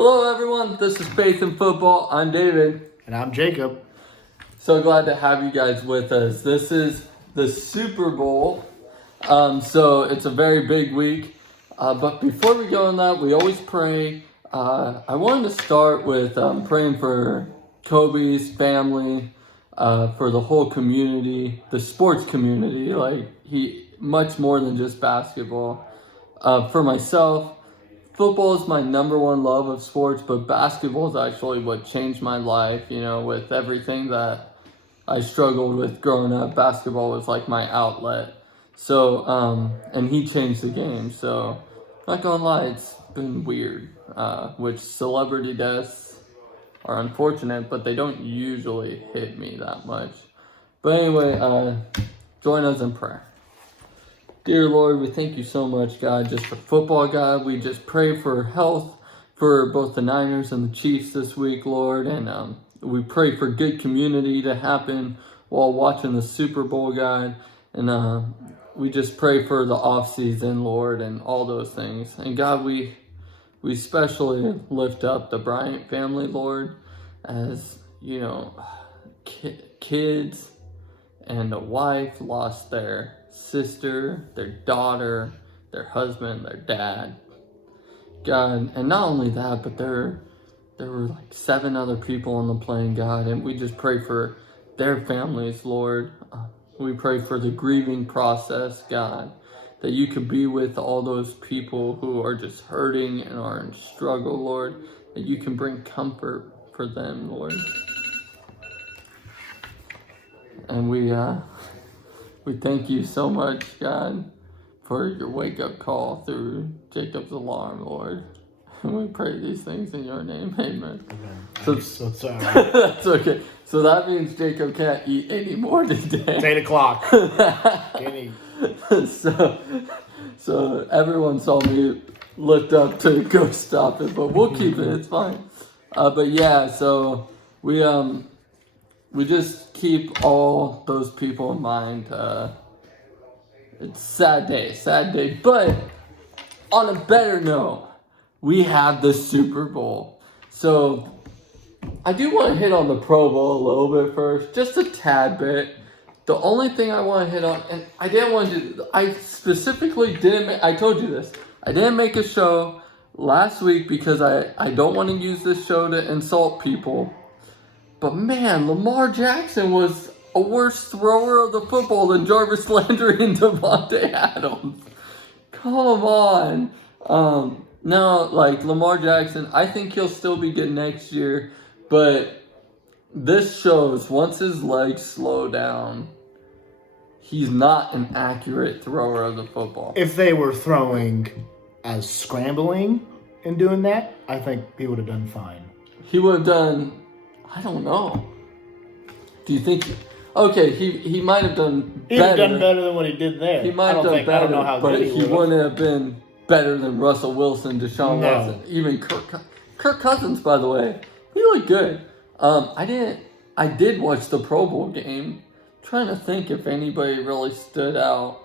Hello, everyone. This is Faith in Football. I'm David. And I'm Jacob. So glad to have you guys with us. This is the Super Bowl. So it's a very big week. But before we go on that, we always pray. I wanted to start with praying for Kobe's family, for the whole community, the sports community. Like, he much more than just basketball. For myself, football is my number one love of sports, but basketball is actually what changed my life. You know, with everything that I struggled with growing up, basketball was like my outlet. So, and he changed the game. So, not gonna lie, it's been weird. Which celebrity deaths are unfortunate, but they don't usually hit me that much. But anyway, join us in prayer. Dear Lord, we thank you so much, God, just for football, God. We just pray for health for both the Niners and the Chiefs this week, Lord. And we pray for good community to happen while watching the Super Bowl, God. And we just pray for the off season, Lord, and all those things. And God, we especially lift up the Bryan family, Lord, as, you know, kids and a wife lost their sister, their daughter, their husband, their dad. God, and not only that, but there were like 7 other people on the plane, God, and we just pray for their families, Lord. We pray for the grieving process, God, that you could be with all those people who are just hurting and are in struggle, Lord, that you can bring comfort for them, Lord. And we thank you so much, God, for your wake-up call through Jacob's alarm, Lord. And we pray these things in your name, amen. I'm so sorry. That's okay. So that means Jacob can't eat anymore today. It's 8 o'clock. Can't eat. So everyone saw me lift up to go stop it, but we'll keep it. It's fine. But yeah, so we just keep all those people in mind. It's sad day. But on a better note, we have the Super Bowl. So I do want to hit on the Pro Bowl a little bit first, just a tad bit. The only thing I want to hit on, and I specifically didn't, I told you this, I didn't make a show last week because I don't want to use this show to insult people. But man, Lamar Jackson was a worse thrower of the football than Jarvis Landry and Devontae Adams. Come on. No, like Lamar Jackson, I think he'll still be good next year. But this shows once his legs slow down, he's not an accurate thrower of the football. If they were throwing as scrambling and doing that, I think he would have done fine. He would have done, I don't know. Do you think? Okay, he might have done better. He would have done better than what he did there. He might have done better, I don't know how but good he wouldn't have been better than Russell Wilson, Deshaun Watson, even Kirk Cousins, by the way. He looked good. I did watch the Pro Bowl game. Trying to think if anybody really stood out.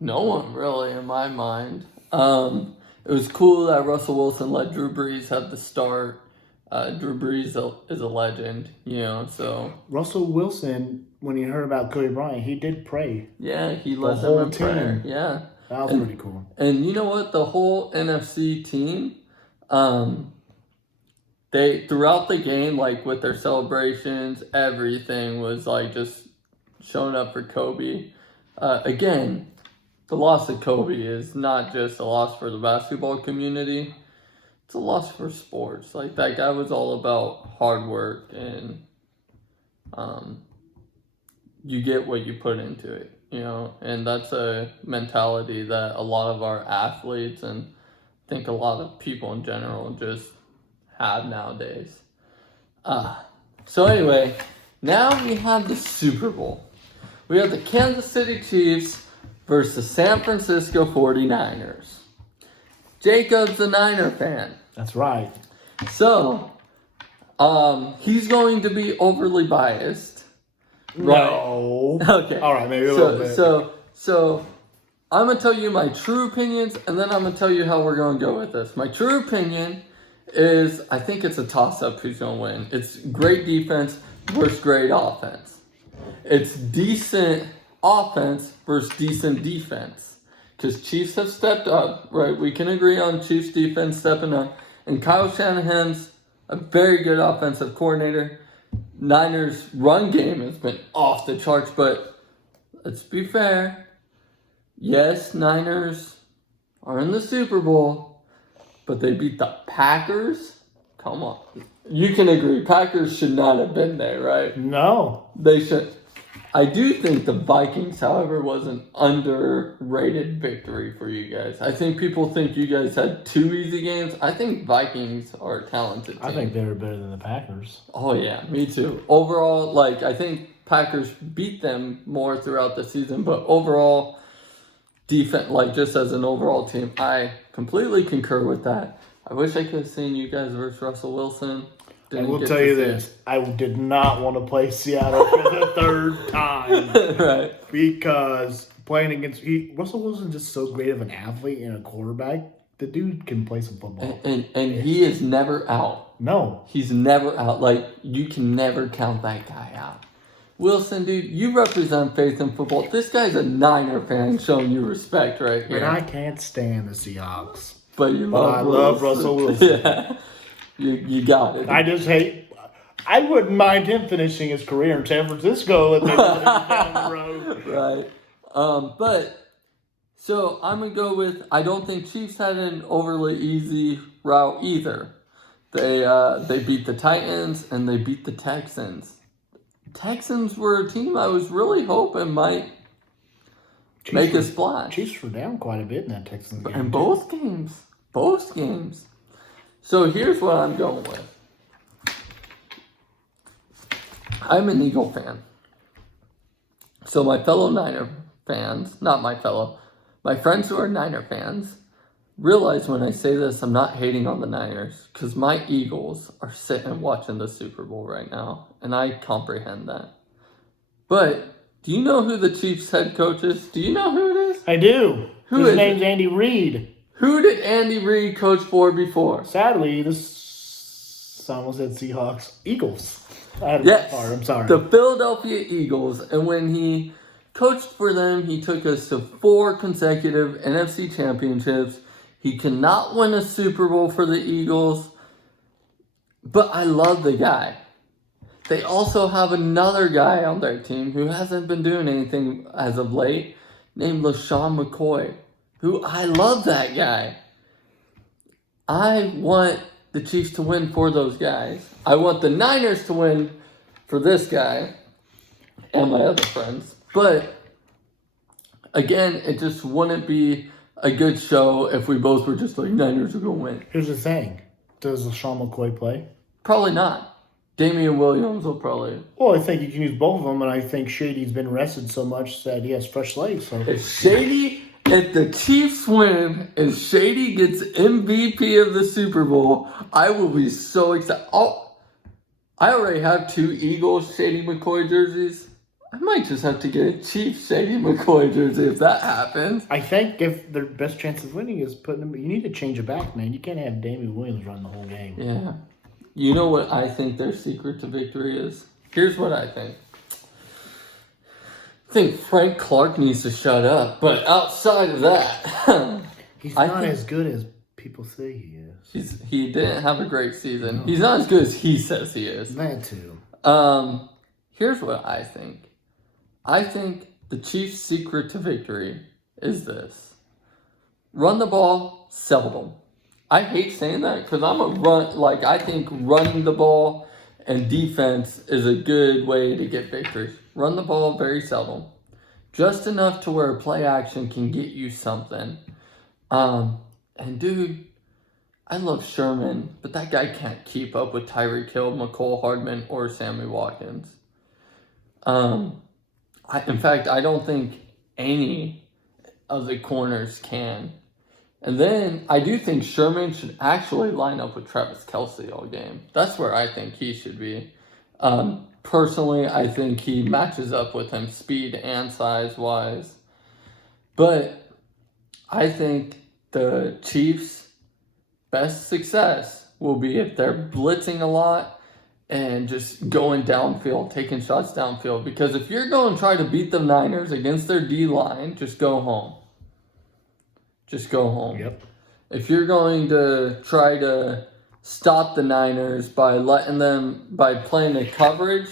No one really in my mind. It was cool that Russell Wilson let Drew Brees have the start. Drew Brees is a legend, you know, so. Russell Wilson, when he heard about Kobe Bryant, he did pray. Yeah, he led them in prayer. Yeah. That was pretty cool. And you know what? The whole NFC team, they throughout the game, like with their celebrations, everything was like just showing up for Kobe. Again, the loss of Kobe is not just a loss for the basketball community. It's a loss for sports. Like, that guy was all about hard work, and you get what you put into it, you know? And that's a mentality that a lot of our athletes, and I think a lot of people in general, just have nowadays. So anyway, now we have the Super Bowl. We have the Kansas City Chiefs versus the San Francisco 49ers. Jacob's a Niner fan. That's right. So, he's going to be overly biased. Right? No. Okay. All right, maybe a little bit. So I'm going to tell you my true opinions, and then I'm going to tell you how we're going to go with this. My true opinion is I think it's a toss-up who's going to win. It's great defense versus great offense. It's decent offense versus decent defense. Because Chiefs have stepped up, right? We can agree on Chiefs defense stepping up. And Kyle Shanahan's a very good offensive coordinator. Niners' run game has been off the charts, but let's be fair. Yes, Niners are in the Super Bowl, but they beat the Packers. Come on. You can agree. Packers should not have been there, right? No. They should. I do think the Vikings, however, was an underrated victory for you guys. I think people think you guys had 2 easy games. I think Vikings are a talented team. I think they were better than the Packers. Oh, yeah, me too. Overall, I think Packers beat them more throughout the season, but overall, defense, just as an overall team, I completely concur with that. I wish I could have seen you guys versus Russell Wilson. I will tell you this. I did not want to play Seattle for the 3rd time. Right. Because playing against... Russell Wilson's just so great of an athlete and a quarterback. The dude can play some football. And he is never out. No. He's never out. You can never count that guy out. Wilson, dude, you represent faith in football. This guy's a Niner fan showing you respect right here. And I can't stand the Seahawks. But I love Russell Wilson. Yeah. You got it. I just hate... I wouldn't mind him finishing his career in San Francisco if they put him down the road. Right. So I'm going to go with... I don't think Chiefs had an overly easy route either. They beat the Titans and they beat the Texans. Texans were a team I was really hoping might make a splash. Chiefs were down quite a bit in that Texans game. In both games. Both games. So here's what I'm going with. I'm an Eagle fan. So my fellow Niner fans, my friends who are Niner fans, realize when I say this, I'm not hating on the Niners, because my Eagles are sitting watching the Super Bowl right now, and I comprehend that. But do you know who the Chiefs head coach is? Do you know who it is? I do. His name's Andy Reid. Who did Andy Reid coach for before? Sadly, this almost said Seahawks. Eagles. Yes. I'm sorry. The Philadelphia Eagles. And when he coached for them, he took us to 4 consecutive NFC championships. He cannot win a Super Bowl for the Eagles. But I love the guy. They also have another guy on their team who hasn't been doing anything as of late, named LaShawn McCoy. Who I love that guy. I want the Chiefs to win for those guys. I want the Niners to win for this guy and my other friends. But again, it just wouldn't be a good show if we both were just like, Niners are going to win. Here's the thing. Does LaShawn McCoy play? Probably not. Damian Williams will probably. Well, I think you can use both of them, and I think Shady's been rested so much that he has fresh legs. So. If the Chiefs win and Shady gets MVP of the Super Bowl, I will be so excited. Oh, I already have 2 Eagles Shady McCoy jerseys. I might just have to get a Chiefs Shady McCoy jersey if that happens. I think if their best chance of winning is putting them, you need to change it back, man. You can't have Damian Williams run the whole game. Yeah. You know what I think their secret to victory is? Here's what I think. I think Frank Clark needs to shut up, but outside of that, he's not as good as people say he is. He didn't have a great season. No. He's not as good as he says he is. That too. Here's what I think. I think the Chiefs' secret to victory is this: run the ball seldom. I hate saying that because I'm a run. I think running the ball and defense is a good way to get victories. Run the ball very seldom. Just enough to where play action can get you something. And dude, I love Sherman, but that guy can't keep up with Tyreek Hill, McCole Hardman, or Sammy Watkins. In fact, I don't think any of the corners can. And then I do think Sherman should actually line up with Travis Kelce all game. That's where I think he should be. Personally, I think he matches up with him speed and size-wise. But I think the Chiefs' best success will be if they're blitzing a lot and just going downfield, taking shots downfield. Because if you're going to try to beat the Niners against their D-line, just go home. Just go home. Yep. If you're going to try to stop the Niners by playing a coverage,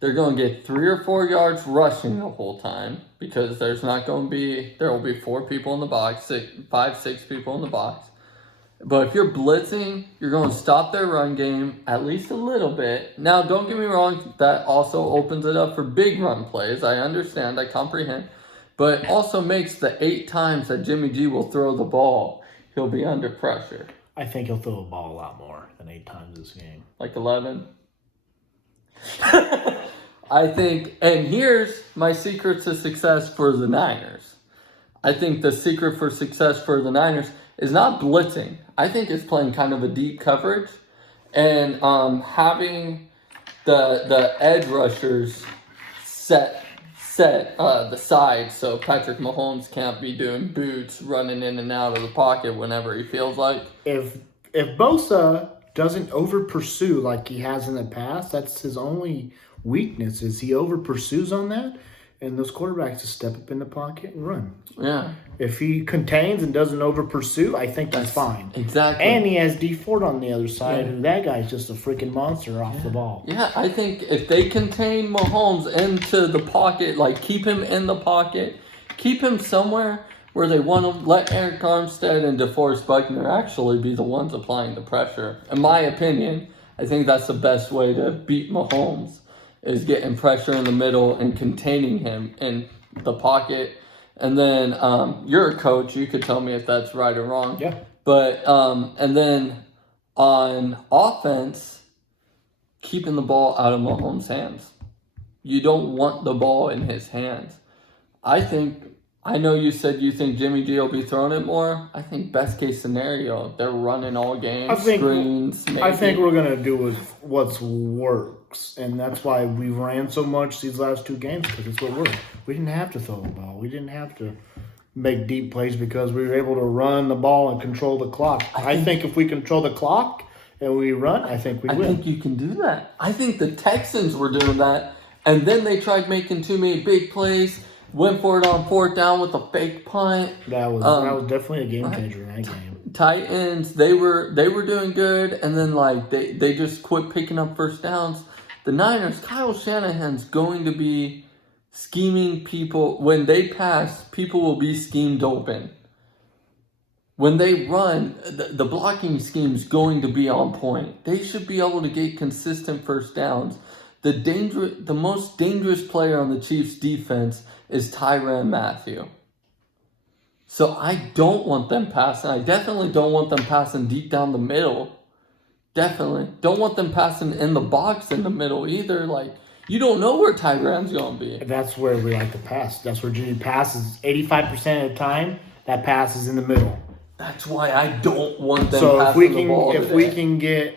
they're going to get 3 or 4 yards rushing the whole time because there will be 4 people in the box, 5, 6 people in the box. But if you're blitzing, you're going to stop their run game at least a little bit. Now, don't get me wrong, that also opens it up for big run plays. I understand, I comprehend. But it also makes the 8 times that Jimmy G will throw the ball, he'll be under pressure. I think he'll throw the ball a lot more than 8 times this game. Like 11? I think, and here's my secret to success for the Niners. I think the secret for success for the Niners is not blitzing. I think it's playing kind of a deep coverage and having the edge rushers set the sides so Patrick Mahomes can't be doing boots running in and out of the pocket whenever he feels like. If Bosa doesn't over pursue like he has in the past, that's his only weakness is he over pursues on that, and those quarterbacks just step up in the pocket and run. Yeah. If he contains and doesn't over pursue, I think that's fine. Exactly. And he has D Ford on the other side, and that guy's just a freaking monster off the ball. Yeah, I think if they contain Mahomes into the pocket, like keep him in the pocket, keep him somewhere where they want to let Eric Armstead and DeForest Buckner actually be the ones applying the pressure. In my opinion, I think that's the best way to beat Mahomes is getting pressure in the middle and containing him in the pocket. And then you're a coach. You could tell me if that's right or wrong. Yeah. But and then on offense, keeping the ball out of Mahomes' hands. You don't want the ball in his hands. I know you said you think Jimmy G will be throwing it more. I think best case scenario, they're running all games, screens. Maybe. I think we're going to do with what works, and that's why we ran so much these last 2 games, because it's what worked. We didn't have to throw the ball. We didn't have to make deep plays because we were able to run the ball and control the clock. I think if we control the clock and we run, I think we win. I think you can do that. I think the Texans were doing that, and then they tried making too many big plays. Went for it on 4th down with a fake punt. That was definitely a game changer in that game. Titans, they were doing good, and then they just quit picking up first downs. The Niners, Kyle Shanahan's going to be scheming people. When they pass, people will be schemed open. When they run, the blocking scheme's going to be on point. They should be able to get consistent first downs. The most dangerous player on the Chiefs' defense is Tyrann Mathieu. So I don't want them passing. I definitely don't want them passing deep down the middle. Definitely. Don't want them passing in the box in the middle either. You don't know where Tyrann's going to be. That's where we like to pass. That's where Jimmy passes 85% of the time. That pass is in the middle. That's why I don't want them so passing the ball. If we can get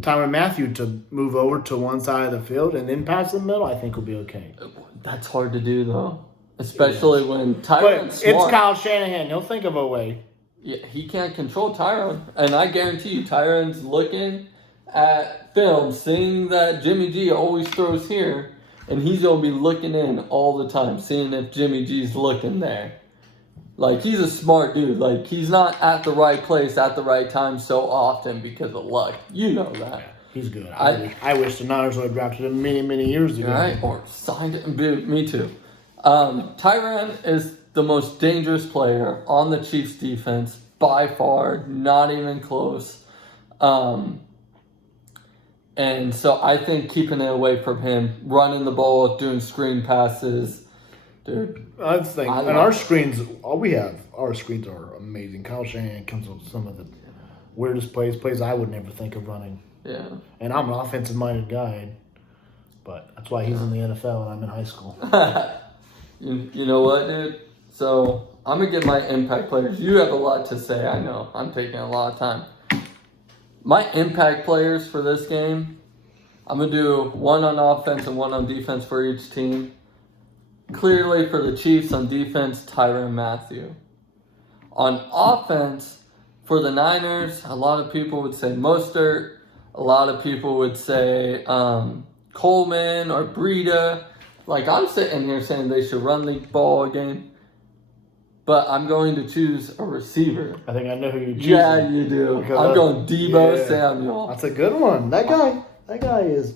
Tyrann Mathieu to move over to one side of the field and then pass in the middle, I think we'll be okay. That's hard to do, though. Especially when Tyrann's smart. It's Kyle Shanahan. He'll think of a way. Yeah, he can't control Tyrann. And I guarantee you, Tyrann's looking at film, seeing that Jimmy G always throws here, and he's going to be looking in all the time, seeing if Jimmy G's looking there. He's a smart dude. He's not at the right place at the right time so often because of luck. You know that. Yeah, he's good. I wish the Niners would have drafted him many, many years ago. Right, or signed it. Me too. Tyrann is the most dangerous player on the Chiefs defense by far, not even close. And so I think keeping it away from him, running the ball, doing screen passes, dude. I think, and our screens are amazing. Kyle Shanahan comes up with some of the weirdest plays I would never think of running. Yeah. And I'm an offensive-minded guy, but that's why he's in the NFL and I'm in high school. You know what, dude? So I'm going to get my impact players. You have a lot to say, I know. I'm taking a lot of time. My impact players for this game, I'm going to do one on offense and one on defense for each team. Clearly for the Chiefs on defense, Tyrann Mathieu. On offense, for the Niners, a lot of people would say Mostert. A lot of people would say Coleman or Breida. Like, I'm sitting here saying they should run the ball again. But I'm going to choose a receiver. I think I know who you choose. Yeah, you do. I'm going Deebo Samuel. That's a good one. That guy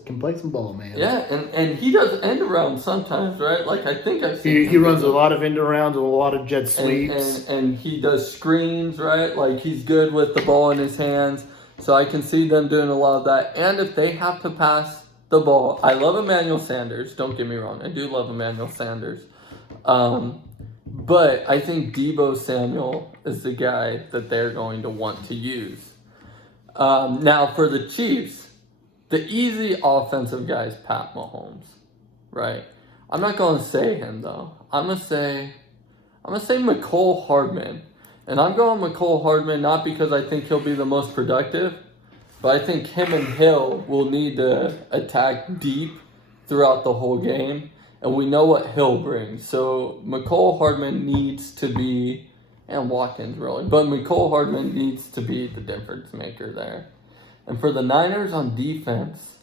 can play some ball, man. Yeah, and he does end around sometimes, right? Like, I think I've seen he runs a lot of end arounds and a lot of jet sweeps. And he does screens, right? Like, he's good with the ball in his hands. So I can see them doing a lot of that. And if they have to pass the ball, I love Emmanuel Sanders. Don't get me wrong. I do love Emmanuel Sanders. But I think Deebo Samuel is the guy that they're going to want to use. Now, for the Chiefs, the easy offensive guy is Pat Mahomes, right? I'm not going to say him, though. I'm going to say McCole Hardman. And I'm going McCole Hardman not because I think he'll be the most productive, but I think him and Hill will need to attack deep throughout the whole game. And we know what Hill brings. So McCole Hardman needs to be, and Watkins really, but McCole Hardman needs to be the difference maker there. And for the Niners on defense,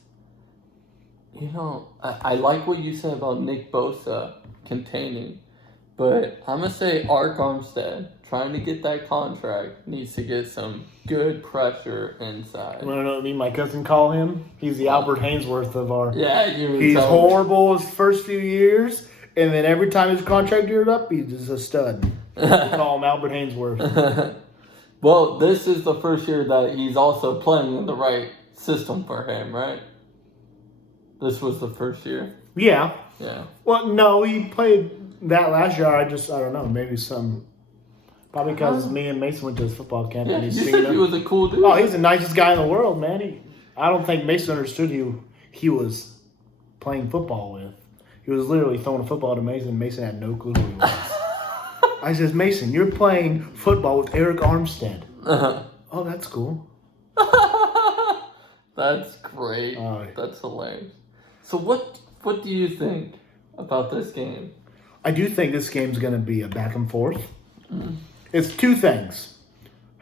I like what you said about Nick Bosa containing, but I'm going to say Ark Armstead, trying to get that contract, needs to get some good pressure inside. You want to know what me and my cousin call him? He's the Albert Hainsworth of our... Yeah, he's horrible his first few years, and then every time his contract geared up, he's just a stud. We call him Albert Hainsworth. Well, this is the first year that he's also playing in the right system for him, right? This was the first year. Yeah. Yeah. Well, no, he played that last year. I don't know, maybe some... Probably because me and Mason went to his football camp and he's you seen said he was a cool dude. Oh, he's the nicest guy in the world, man. I don't think Mason understood he was playing football with. He was literally throwing a football to Mason. Mason had no clue who he was. I says, Mason, you're playing football with Eric Armstead. Oh, that's cool. That's great. That's hilarious. So what do you think about this game? I do think this game's going to be a back and forth. It's two things,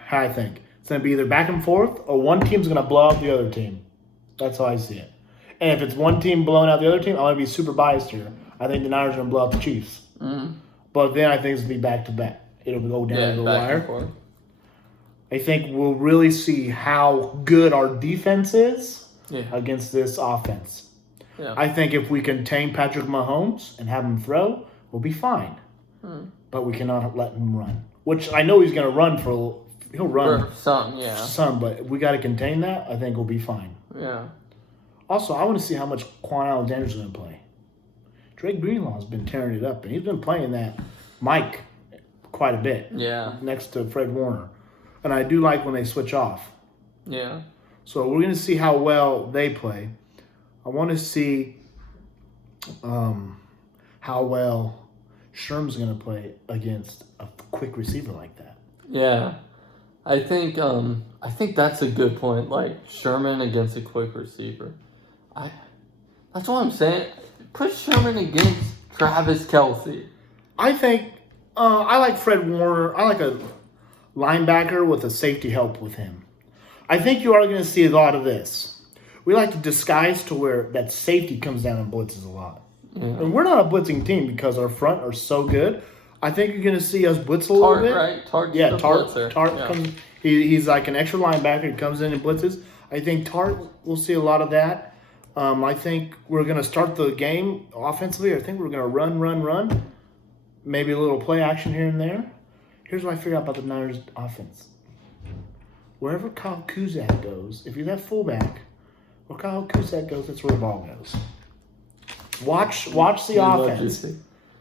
I think. It's going to be either back and forth or one team's going to blow out the other team. That's how I see it. And if it's one team blowing out the other team, I'm going to be super biased here. I think the Niners are going to blow out the Chiefs. But then I think it's going to be back-to-back. It'll go down to the wire. I think we'll really see how good our defense is against this offense. Yeah. I think if we contain Patrick Mahomes and have him throw, we'll be fine. But we cannot let him run. Which I know he's going to run he'll run for some, yeah. Some, but if we got to contain that, I think we'll be fine. Yeah. Also, I want to see how much Quan Alexander's going to play. Drake Greenlaw's been tearing it up, and he's been playing that Mike quite a bit. Yeah. Next to Fred Warner. And I do like when they switch off. Yeah. So we're going to see how well they play. I want to see how well Sherm's going to play against a quick receiver like that. Yeah. I think that's a good point. Like Sherman against a quick receiver. That's what I'm saying. Put Sherman against Travis Kelce. I think I like Fred Warner. I like a linebacker with a safety help with him. I think you are going to see a lot of this. We like to disguise to where that safety comes down and blitzes a lot. Yeah. And we're not a blitzing team because our front are so good. I think you're going to see us blitz a little bit. Right? Tart, yeah, Tart comes. He's like an extra linebacker. He comes in and blitzes. I think Tart will see a lot of that. I think we're going to start the game offensively. I think we're going to run. Maybe a little play action here and there. Here's what I figured out about the Niners offense. Wherever Kyle Kuzak goes, if you're that fullback, where Kyle Kuzak goes, that's where the ball goes. Watch the offense.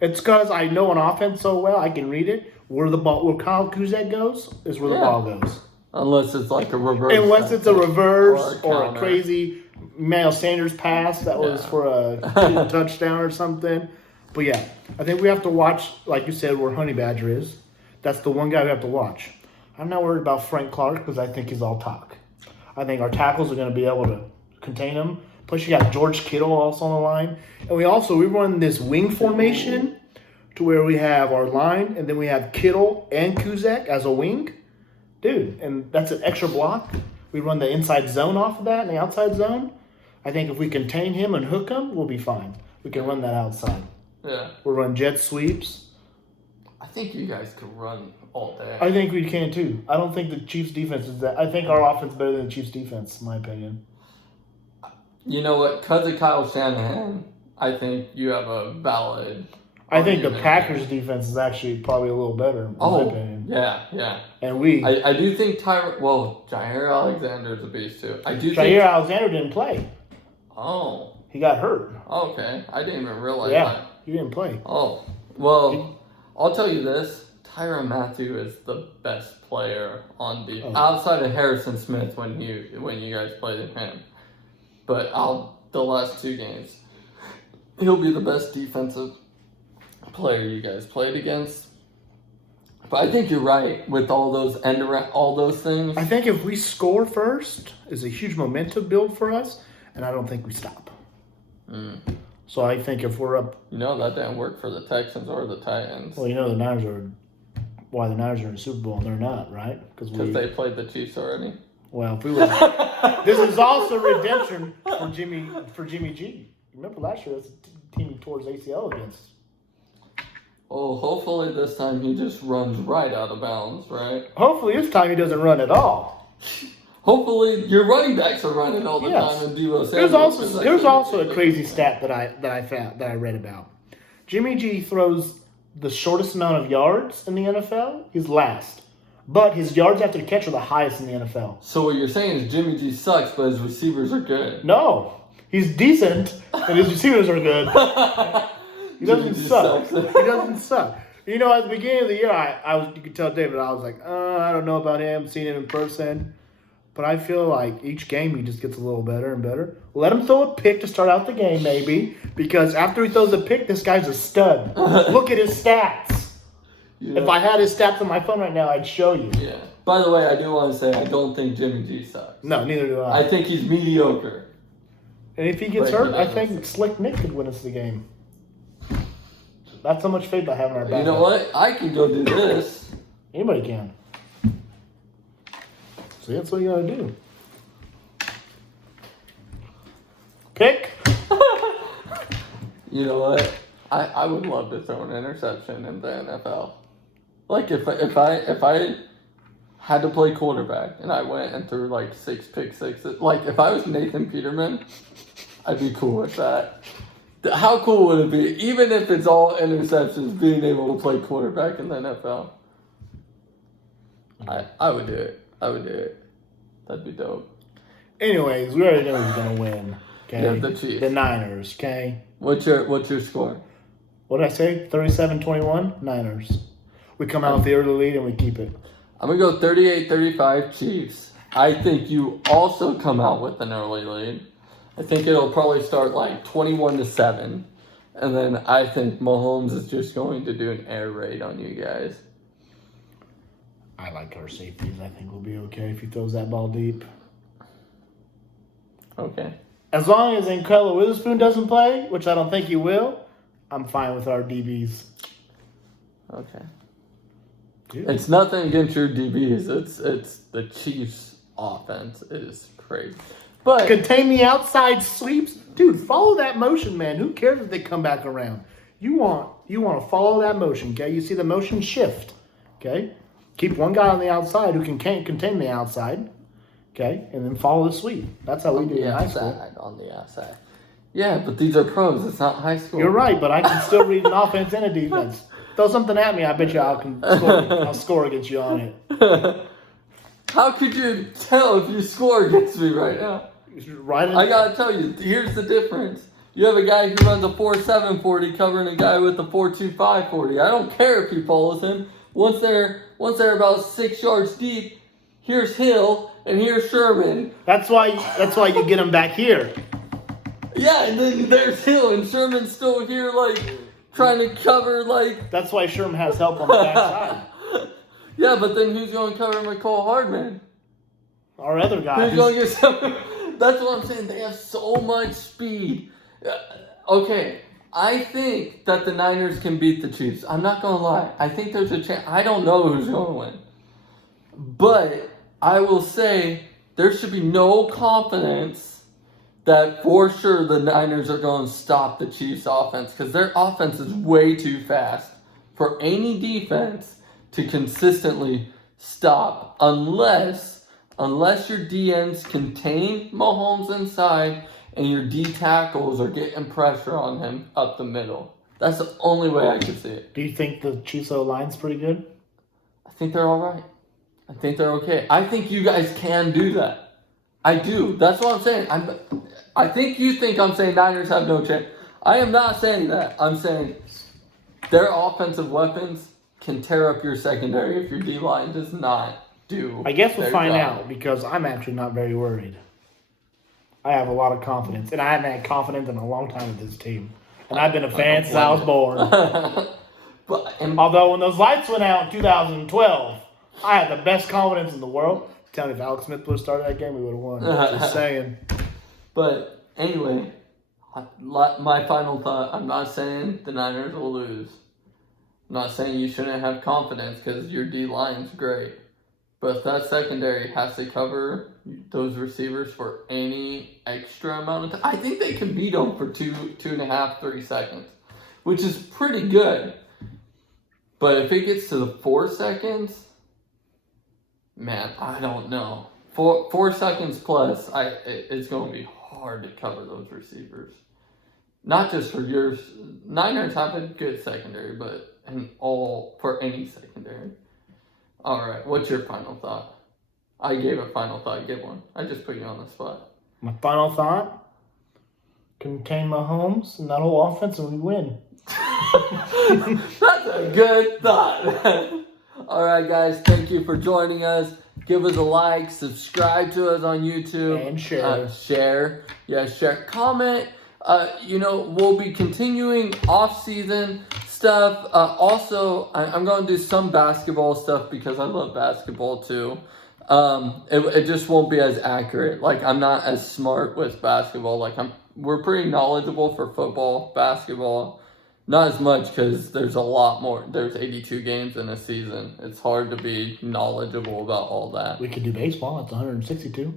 It's because I know an offense so well, I can read it. Where Kyle Kuzak goes is where the ball goes. Unless it's like a reverse. Unless it's a reverse or a crazy Emmanuel Sanders pass that was for a touchdown or something. But yeah, I think we have to watch, like you said, where Honey Badger is. That's the one guy we have to watch. I'm not worried about Frank Clark because I think he's all talk. I think our tackles are going to be able to contain him. Plus, you got George Kittle also on the line. And we run this wing formation to where we have our line, and then we have Kittle and Kuzak as a wing, dude, and that's an extra block. We run the inside zone off of that and the outside zone. I think if we contain him and hook him, we'll be fine. We can run that outside. Yeah. We'll run jet sweeps. I think you guys could run all day. I think we can too. I don't think the Chiefs' defense is that. I think our offense is better than the Chiefs' defense, in my opinion. You know what? Because of Kyle Shanahan, I think you have a valid. I think the Packers' defense is actually probably a little better, in my opinion. Yeah. And I do think Jair Alexander's a beast too. Jair Alexander didn't play. Oh. He got hurt. Okay. I didn't even realize that. He didn't play. Oh. Well, I'll tell you this. Tyrann Mathieu is the best player on defense. Outside of Harrison Smith when you guys played him. But the last 2 games, he'll be the best defensive player you guys played against. But I think you're right with all those all those things. I think if we score first, is a huge momentum build for us, and I don't think we stop. So I think if we're up, that didn't work for the Texans or the Titans. Well, the Niners are why the Niners are in the Super Bowl and they're not, right? Because they played the Chiefs already. Well, if we were, this is also redemption for Jimmy G. Remember last year, that's a team he tore his ACL against. Oh, hopefully this time he just runs right out of bounds, right? Hopefully this time he doesn't run at all. Hopefully your running backs are running all the time, and Deebo Samuel. There's also a crazy stat that I read about. Jimmy G throws the shortest amount of yards in the NFL. He's last. But his yards after the catch are the highest in the NFL. So what you're saying is Jimmy G sucks, but his receivers are good. No. He's decent, and his receivers are good. He doesn't suck. He doesn't suck. At the beginning of the year, you could tell David, I was like, I don't know about him, seen him in person. But I feel like each game he just gets a little better and better. Let him throw a pick to start out the game, maybe. Because after he throws a pick, this guy's a stud. Look at his stats. Yeah. If I had his stats on my phone right now, I'd show you. Yeah. By the way, I do want to say I don't think Jimmy G sucks. No, neither do I. I think he's mediocre. And if he gets hurt, I think Slick Nick could win us the game. That's how much faith I have in our back. You know what? I can go do this. Anybody can. So that's what you gotta do. Pick. You know what? I would love to throw an interception in the NFL. Like if I had to play quarterback and I went and threw like 6 pick sixes, like if I was Nathan Peterman, I'd be cool with that. How cool would it be, even if it's all interceptions, being able to play quarterback in the NFL? I would do it. That'd be dope. Anyways, we already know who's gonna win. Okay, yeah, the Chiefs, the Niners. Okay. What's your score? What did I say? 37-21, Niners. We come out with the early lead and we keep it. I'm going to go 38-35 Chiefs. I think you also come out with an early lead. I think it'll probably start like 21-7. And then I think Mahomes is just going to do an air raid on you guys. I like our safeties. I think we'll be okay if he throws that ball deep. Okay. As long as Incredible Witherspoon doesn't play, which I don't think he will, I'm fine with our DBs. Okay. Dude. It's nothing against your DBs. It's the Chiefs' offense is crazy. But contain the outside sweeps, dude. Follow that motion, man. Who cares if they come back around? You want to follow that motion, okay? You see the motion shift, okay? Keep one guy on the outside who can contain the outside, okay, and then follow the sweep. That's how we do it in high school. On the outside. Yeah, but these are pros. It's not high school. You're right, but I can still read an offense and a defense. Throw something at me, I bet you I'll score against you on it. How could you tell if you score against me right now? I gotta tell you, here's the difference. You have a guy who runs a 4.7 40 covering a guy with a 4.25 40. I don't care if he follows him. Once they're about 6 yards deep, here's Hill and here's Sherman. That's why you get him back here. Yeah, and then there's Hill and Sherman's still here, like trying to cover, like. That's why Sherman has help on the backside. Yeah, but then who's going to cover McCall Hardman? Our other guy. Who's going to get some? That's what I'm saying. They have so much speed. Okay, I think that the Niners can beat the Chiefs. I'm not going to lie. I think there's a chance. I don't know who's going to win. But I will say there should be no confidence that for sure the Niners are going to stop the Chiefs' offense because their offense is way too fast for any defense to consistently stop unless your DNs contain Mahomes inside and your D tackles are getting pressure on him up the middle. That's the only way I can see it. Do you think the Chiefs' O-line's pretty good? I think they're all right. I think they're okay. I think you guys can do that. I do. That's what I'm saying. I think you think I'm saying Niners have no chance. I am not saying that. I'm saying their offensive weapons can tear up your secondary if your D-line does not do. I guess we'll their find job. out because I'm actually not very worried. I have a lot of confidence, and I haven't had confidence in a long time with this team. And I've been a fan since I was born. Although when those lights went out in 2012, I had the best confidence in the world. Tell me if Alex Smith would have started that game, we would have won. Just saying. But anyway, my final thought, I'm not saying the Niners will lose. I'm not saying you shouldn't have confidence because your D-line's great. But if that secondary has to cover those receivers for any extra amount of time, I think they can beat them for 2.5, 3 seconds, which is pretty good. But if it gets to the 4 seconds, man, I don't know. 4 seconds plus, it's going to be hard to cover those receivers. Not just for yours. Niners have a good secondary, but for any secondary. All right, what's your final thought? I gave a final thought. Give one. I just put you on the spot. My final thought: contain Mahomes and that whole offense, and we win. That's a good thought. All right, guys. Thank you for joining us. Give us a like. Subscribe to us on YouTube. And share. Share. Yeah, share. Comment. We'll be continuing off-season stuff. Also, I'm going to do some basketball stuff because I love basketball too. It just won't be as accurate. Like, I'm not as smart with basketball. Like, we're pretty knowledgeable for football, basketball. Not as much because there's a lot more. There's 82 games in a season. It's hard to be knowledgeable about all that. We could do baseball. It's 162.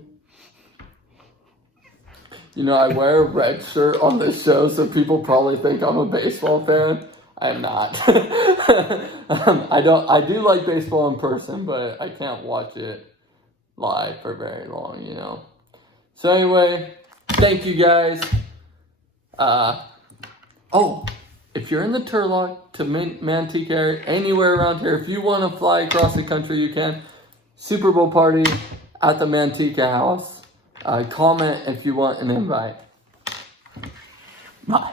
I wear a red shirt on this show, so people probably think I'm a baseball fan. I am not. I do like baseball in person, but I can't watch it live for very long, So anyway, thank you guys. If you're in the Turlock to Manteca area, anywhere around here, if you want to fly across the country, you can. Super Bowl party at the Manteca house. Comment if you want an invite. Bye.